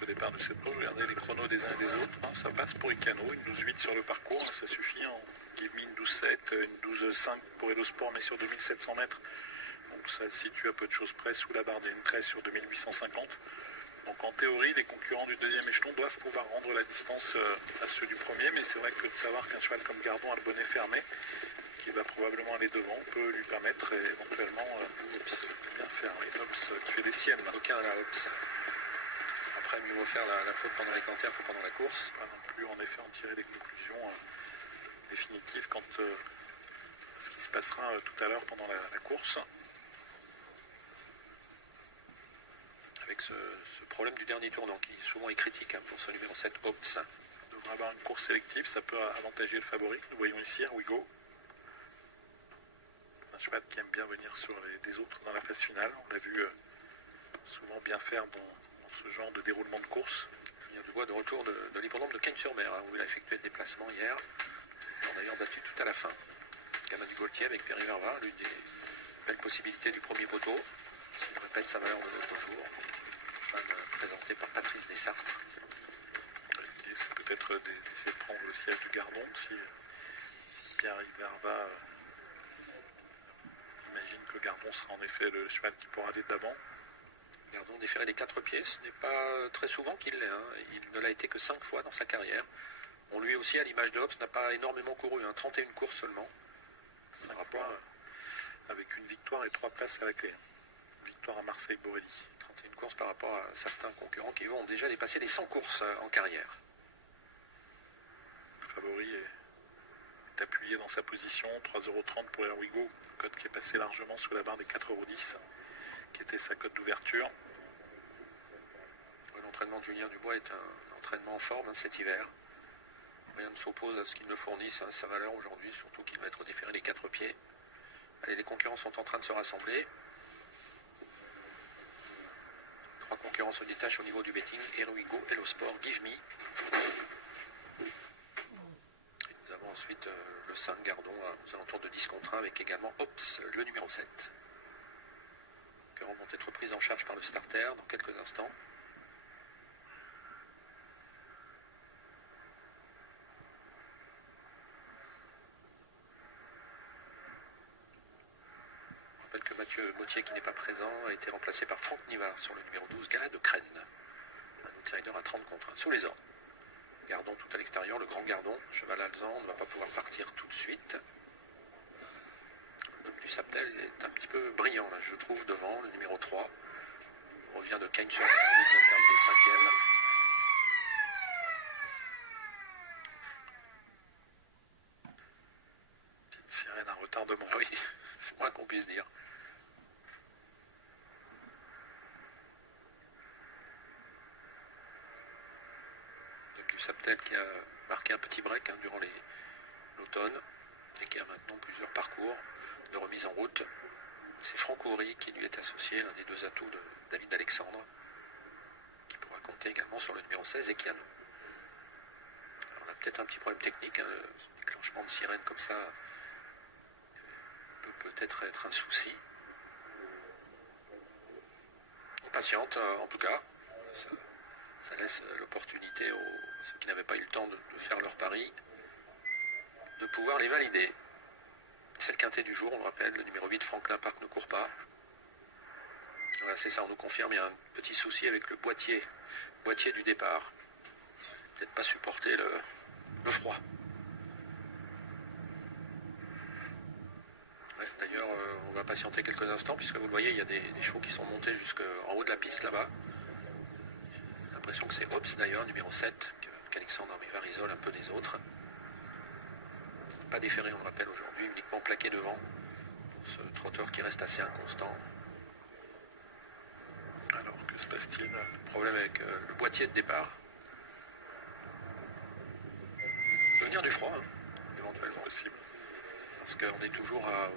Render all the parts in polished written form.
au départ de cette course. Regardez les chronos des uns et des autres. Ça passe pour Icano, une 12-8 sur le parcours, ça suffit. Give me une 12-7, une 12-5 pour Elosport, mais sur 2700 mètres. Donc ça le situe à peu de choses près sous la barre des 13 sur 2850. Donc en théorie, les concurrents du deuxième échelon doivent pouvoir rendre la distance à ceux du premier, mais c'est vrai que de savoir qu'un cheval comme Gardon a le bonnet fermé, qui va probablement aller devant, peut lui permettre éventuellement bien faire. Et Ops qui fait des siennes. Aucun à la Ops. Après, mieux vaut faire la faute pendant les canters que pendant la course. Pas non plus en effet en tirer des conclusions définitives quant à ce qui se passera tout à l'heure pendant la course. Avec ce problème du dernier tournant qui souvent est critique pour ce numéro 7, Ops. On devrait avoir une course sélective, ça peut avantager le favori. Nous voyons ici Wigo. Un cheval qui aime bien venir sur les autres dans la phase finale. On l'a vu souvent bien faire dans ce genre de déroulement de course. Julien Dubois de retour de l'hippodrome de Cagnes-sur-Mer, où il a effectué le déplacement hier. On a d'ailleurs battu tout à la fin Gamma du Gaultier avec Perry Verva, l'une des belles possibilités du premier poteau. Il répète sa valeur de l'autre jour. Présenté par Patrice Dessartes. L'idée c'est peut-être d'essayer de prendre le siège de Gardon si Pierre-Yves Verva imagine que Gardon sera en effet le cheval qui pourra aller d'avant. Gardon déférer les 4 pieds, ce n'est pas très souvent qu'il l'est. Il ne l'a été que 5 fois dans sa carrière. Bon, lui aussi, à l'image de Hobbs, n'a pas énormément couru, 31 courses seulement. Ça rapport avec une victoire et 3 places à la clé. Victoire à Marseille-Borelli. 31 courses par rapport à certains concurrents qui ont déjà dépassé les 100 courses en carrière. Le favori est appuyé dans sa position, 3,30 € pour Erwigo, cote qui est passé largement sous la barre des 4,10 €, qui était sa cote d'ouverture. L'entraînement de Julien Dubois est un entraînement en forme cet hiver. Rien ne s'oppose à ce qu'il ne fournisse à sa valeur aujourd'hui, surtout qu'il va être déféré les 4 pieds. Allez, les concurrents sont en train de se rassembler. 3 concurrents se détachent au niveau du betting. Erwigo, Elosport, Give Me. Et nous avons ensuite le 5 Gardon aux alentours de 10 contre 1 avec également Ops, le numéro 7. Les concurrents vont être pris en charge par le starter dans quelques instants. Je rappelle que Mathieu Mottier, qui n'est pas présent, a été remplacé par Franck Nivard sur le numéro 12, Galet de Crène. Un outsider à 30 contre 1 sous les ordres. Gardon tout à l'extérieur, le grand Gardon, cheval alezan, ne va pas pouvoir partir tout de suite. Le 9 du Saptel est un petit peu brillant, là, je trouve, devant, le numéro 3. On revient de Cagnes-sur-Mer, qui a terminé 5e. Sirène à retardement. Ah oui, c'est moins qu'on puisse dire. Du Saptel qui a marqué un petit break durant l'automne et qui a maintenant plusieurs parcours de remise en route. C'est Franck Houry qui lui est associé, l'un des 2 atouts de David Alexandre, qui pourra compter également sur le numéro 16, Ekiano. On a peut-être un petit problème technique, le déclenchement de sirène comme ça peut peut-être être un souci. On patiente en tout cas, ça laisse l'opportunité aux ceux qui n'avaient pas eu le temps de faire leur pari de pouvoir les valider. C'est le quintet du jour, on le rappelle, le numéro 8, Franklin Park, ne court pas. Voilà, c'est ça, on nous confirme, il y a un petit souci avec le boîtier du départ. Peut-être pas supporter le froid. Ouais, d'ailleurs, on va patienter quelques instants, puisque vous le voyez, il y a des chevaux qui sont montés jusqu'en haut de la piste là-bas. J'ai l'impression que c'est Ops d'ailleurs, numéro 7, qu'Alexandre Rivard isole un peu des autres. Pas déféré, on le rappelle aujourd'hui, uniquement plaqué devant pour ce trotteur qui reste assez inconstant. Alors, que se passe-t-il? Problème avec le boîtier de départ. Il peut venir du froid, éventuellement. C'est possible. Parce qu'on est toujours à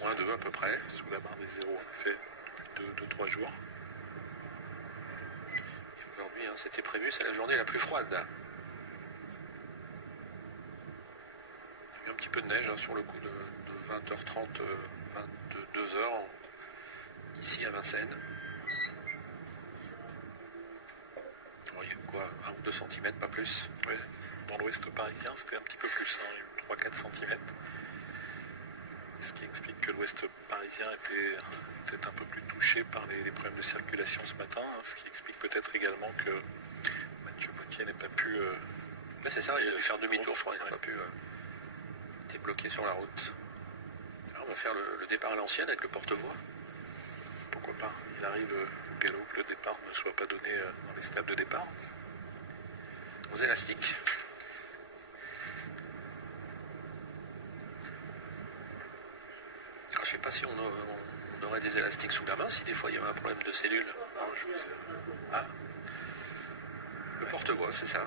-2 à peu près. Sous la barre des 0, en effet, depuis 2-3 jours. Et aujourd'hui, c'était prévu, c'est la journée la plus froide. Il y a eu un petit peu de neige sur le coup de 20h30, 22h ici à Vincennes. Alors quoi, 1 ou 2 cm, pas plus. Ouais, dans l'ouest parisien, c'était un petit peu plus, 3-4 cm. Ce qui explique que l'ouest parisien était un peu plus touché par les problèmes de circulation ce matin, ce qui explique peut-être également que Mathieu Potier n'ait pas pu... Mais c'est ça, il a dû faire demi-tour, je crois, il n'a pas pu... était bloqué sur la route. Alors on va faire le départ à l'ancienne avec le porte-voix. Pourquoi pas, il arrive au galop que le départ ne soit pas donné dans les stades de départ. Aux élastiques. Je ne sais pas si on aurait des élastiques sous la main, si des fois il y avait un problème de cellule. Le porte-voix, c'est ça.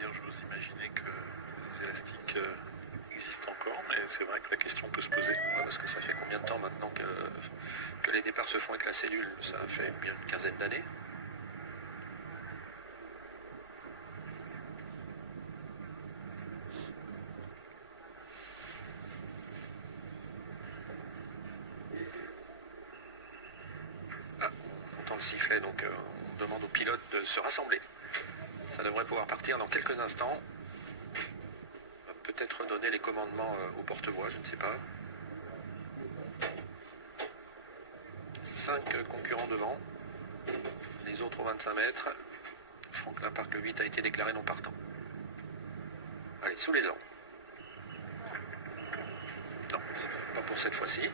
J'ose imaginer que les élastiques existent encore, mais c'est vrai que la question peut se poser. Ouais, parce que ça fait combien de temps maintenant que les départs se font avec la cellule? Ça fait bien une quinzaine d'années. On entend le sifflet, donc on demande aux pilotes de se rassembler. Ça devrait pouvoir partir dans quelques instants. On va peut-être donner les commandements au porte-voix, je ne sais pas. 5 concurrents devant. Les autres aux 25 mètres. Franklin Park, le 8, a été déclaré non partant. Allez, sous les ordres. Non, pas pour cette fois-ci.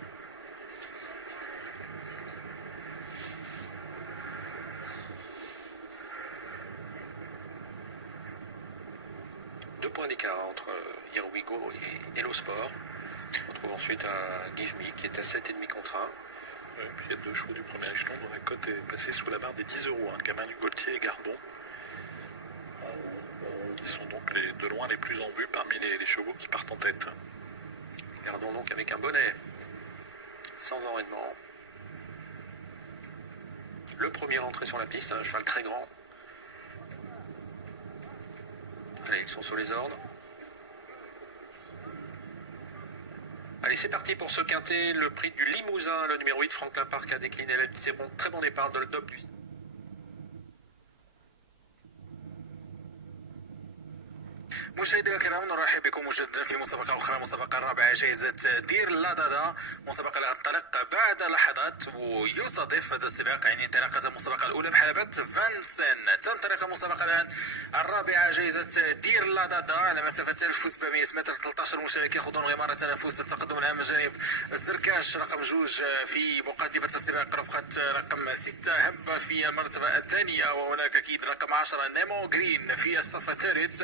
Points d'écart entre Here We Go et Hello Sport. On retrouve ensuite à Give Me qui est à 7,5 contre 1. Ouais, puis il y a 2 chevaux du premier échelon dont la cote est passée sous la barre des 10 €. Gamin du Gaultier et Gardon. Qui sont donc de loin les plus en vue parmi les chevaux qui partent en tête. Gardon donc avec un bonnet sans enraînement. Le premier entré sur la piste, un cheval très grand. Allez, ils sont sous les ordres. Allez, c'est parti pour ce quintet, le prix du Limousin. Le numéro 8, Franklin Park, a décliné la très bon départ de le top du... مشاهدينا الكرام نرحب بكم مجددا في مسابقة أخرى، مسابقة الرابعة جائزة دير لاضادا، مسابقة اللي غتنطلق بعد لحظات، ويصادف هذا السباق يعني انطلاقة المسابقة الأولى بحلبة فانسن. تنطلق المسابقة الآن الرابعة جائزة دير لاضادا على مسافة 1700 متر. 13 مشارك يأخذون غمار تنافس. التقدم الآن من جانب الزركاش رقم 2 في مقدمة السباق، رفقة رقم 6 هبة في المرتبة الثانية، وهناك أكيد رقم 10 نيمو جرين في الصف الثالث.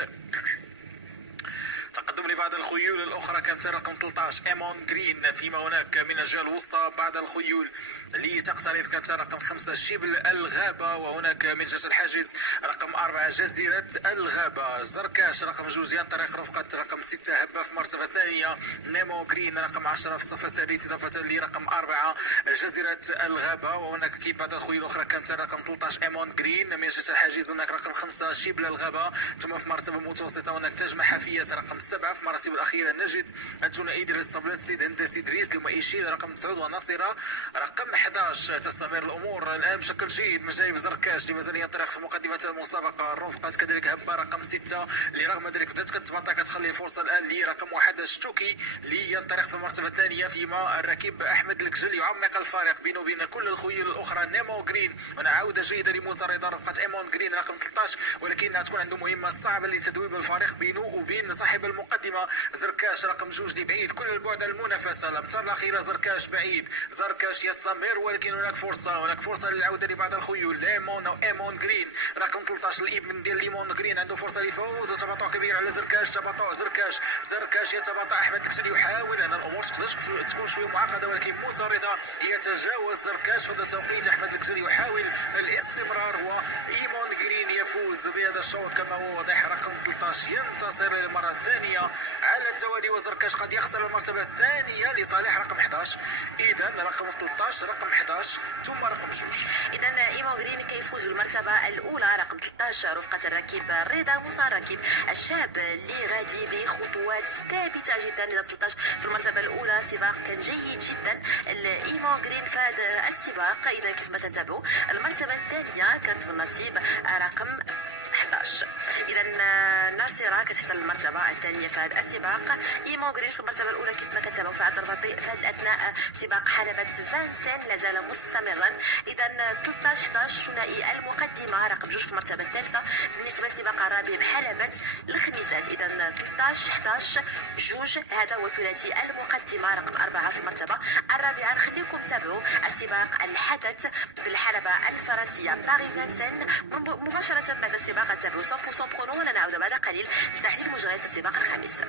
تقدم لبعض الخيول الأخرى كانت رقم 13 ايمون جرين، فيما هناك من الجهة الوسطى بعض الخيول اللي تقترب كانت رقم 5 شبل الغابة، وهناك من جهة الحاجز رقم 4 جزيرة الغابة. زركاش رقم 2 ينطلق رفقة رقم 6 هبة في مرتبة الثانية، نيمو جرين رقم 10 في الصف الثالث، إضافة لرقم 4 جزيرة الغابة. وهناك أكيد بعض الخيول الأخرى كانت رقم 13 ايمون جرين. من جهة الحاجز هناك رقم 5 شبل الغابة، ثم في مرتبة متوسطة هناك تجمع حافية رقم 7. في المراتب الأخيرة نجد الثنائي ريستابلت سيد هندسي دريس لمؤيشين رقم 9 ونصيرة رقم 11. تستمر الأمور الآن بشكل جيد من جانب زركاش اللي مازال ينطلق في مقدمة المسابقة. رفقة كذلك هبة رقم 6 اللي رغم ذلك بدات كتباطا كتخلي الفرصة الآن لرقم 1 شتوكي اللي ينطلق في المرتبة الثانية، فيما الركيب أحمد الكجل يعمق الفارق بينه وبين كل الخيول الأخرى. نيمو جرين هنا عودة جيدة لمساردة رفقة ايمون جرين رقم 13، ولكنها تكون عنده مهمة صعبة لتذويب الفارق بينه وبين صاحب المقدمة زركاش رقم 2 اللي بعيد كل البعد المنافسة. الأمتار الأخيرة زركاش بعيد، زركاش يستمر، ولكن هناك فرصة للعودة لبعض الخيول. ليمون أو ايمون جرين رقم 13 الابن ديال ليمون جرين عنده فرصة للفوز، وتباطؤ كبير على زركاش. تباطؤ زركاش يتباطأ. أحمد الكسل يحاول أن الأمور تكون شوية معقدة، ولكن مساردة يتجاوز زركاش في هذا التوقيت. أحمد الكسل يحاول الاستمرار، وإيمون جرين يفوز بهذا الشوط كما هو واضح. رقم 13 ينتصر للمرة الثانية على التوالي، وزركاش قد يخسر المرتبة الثانية لصالح رقم 11. إذا رقم 13 رقم 11 ثم رقم 2. إذا ايمون جرين كيفوز بالمرتبة الأولى رقم 13 رفقة الركيب رضا موسى، الركيب الشاب اللي غادي بخطوات ثابتة جدا. إذا 13 في المرتبة الأولى سباق كان جيد جدا. ديال ايمون جرين في هذا السباق. اذا كيف ما كنتابعوا المرتبه الثانيه كانت من نصيب رقم 11. اذا ناصره كتحصل المرتبه الثانيه في هذا السباق. ايمون جرين في المرتبه الاولى كيف ما كتابعوا في عرض البطيء في هذا اثناء سباق حلبة فانسين لا زال مستمرا. اذا 13 11 ثنائي المقدمه رقم 2 في المرتبه الثالثه بالنسبه للسباق الرابع بحلبة الخميسات. اذا 13 11 2 هذا هو ثلاثي المقدمه رقم 4 في المرتبه الرابعه. نخليكم تتابعوا السباق الحدث بالحلبة الفرنسيه باري فانسين مباشره بعد السباق. تابعوا 100% برونو ونعود بعد قليل لتحليل مجريات السباق الخامس.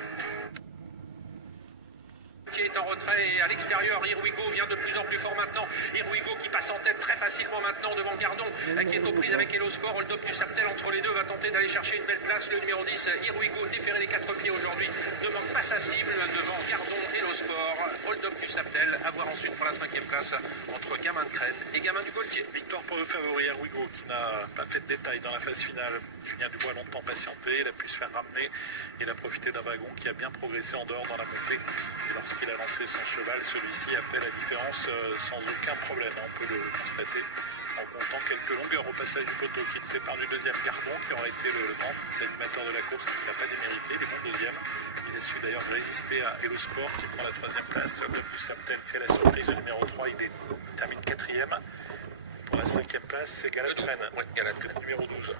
Qui est en retrait et à l'extérieur, Irwigo vient de plus en plus fort maintenant. Irwigo qui passe en tête très facilement maintenant devant Gardon qui est aux prises avec Elosport. Hold-up du Saptel entre les deux va tenter d'aller chercher une belle place. Le numéro 10, Irwigo, déféré les 4 pieds aujourd'hui, ne manque pas sa cible devant Gardon et Elosport. Hold-up du Saptel, à voir ensuite pour la 5e place entre Gamin de Crène et Gamin du Gaultier. Victoire pour le favori Irwigo qui n'a pas fait de détails dans la phase finale. Julien Dubois a longtemps patienté, il a pu se faire ramener. Il a profité d'un wagon qui a bien progressé en dehors dans la montée. Et lorsqu'il a lancé son cheval, celui-ci a fait la différence sans aucun problème. On peut le constater en comptant quelques longueurs au passage du poteau qui le sépare du deuxième Carbon, qui aurait été le grand animateur de la course et qui n'a pas démérité. Il est bon deuxième. Il a su d'ailleurs résister à Elosport qui prend la 3e place. Club du Saptel crée la surprise. Le numéro 3, il termine 4e. Pour la 5e place, c'est Galatren. Oui, Galatren. Numéro 12.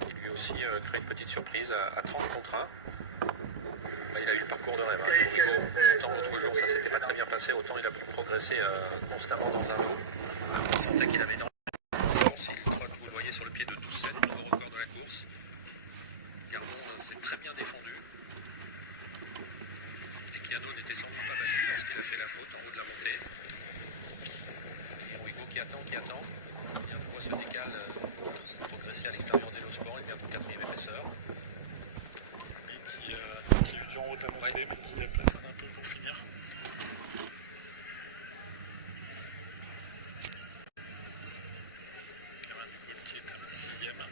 Qui lui aussi crée une petite surprise à 30 contre 1. Il a eu le parcours de rêve. Autant l'autre jour ça s'était pas très bien passé, autant il a pu progresser constamment dans un lot. On sentait qu'il avait énormément de force. Il trotte, vous le voyez, sur le pied de 12-7, nouveau record de la course. Gardon s'est très bien défendu. Et Kiano n'était sans doute pas battu lorsqu'il a fait la faute en haut de la montée. Irwigo qui attend. Bien le poids se décale pour progresser à l'extérieur d'Elosport. Il est bientôt 4e épaisseur. Qui est en haut de la montée, mais qui a plafonné un peu pour finir. Gamin du Gaultier termine 6e.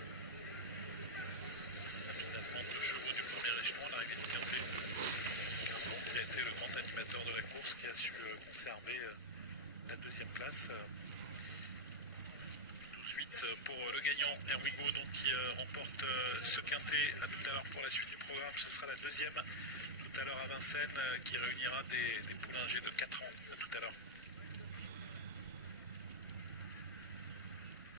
Finalement 2 chevaux du premier échelon à l'arrivée du quintet. Carbon qui a été le grand animateur de la course, qui a su conserver la 2e place. 12-8 pour le gagnant Irwigo, donc qui remporte ce quintet. À tout à l'heure pour la suite du programme, ce sera la 2e tout à l'heure à Vincennes qui réunira des poulains âgés de 4 ans. À tout à l'heure.